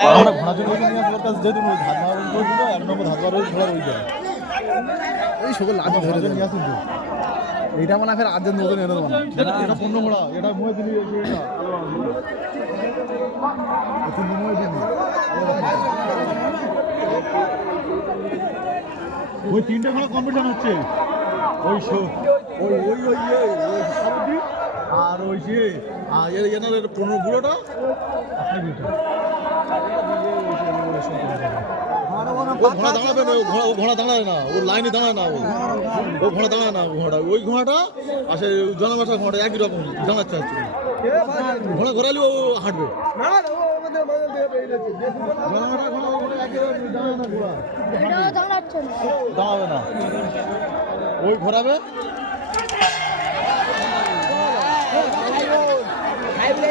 আমরা ঘোড়ার জন্য নিয়ে আসবার কাছে যেহেতু ধার মারা করছিল 1 নম্বর ধার মারা ঘোড়া রয়ে যায় এই সকল লাঠি ধরে নিয়ে আসুন তো এইটা মানে ফের আজ নতুন এনে মানে এটা পূর্ণ ঘোড়া এটা মুয়ে দিলি এটা পূর্ণ মুয়ে দিলি ওই তিনটে ঘোড়া কম্পিটিশন হচ্ছে ওই শো ওই ওই ওই ওই সাবুদি আর ওই যে এনার 15 বুড়োটা আপনি বিটা ঘোড়া দাঁড়াবে না ও ঘোড়া দাঁড়ায় না ওর লাইনে দাঁড়ায় না ও ঘোড়া দাঁড়ায় না ঘোড়াটা ওই ঘোড়াটা আসে জনবাসা ঘোড়াটা একই রকম দাঁড়াচ্ছে ঘোড়া ঘোরালে ও হাঁটবে জনবাসা ঘোড়া একই রকম দাঁড়ায় না ঘোড়া দাঁড়াবে না ওই ঘোরাবে খাইবে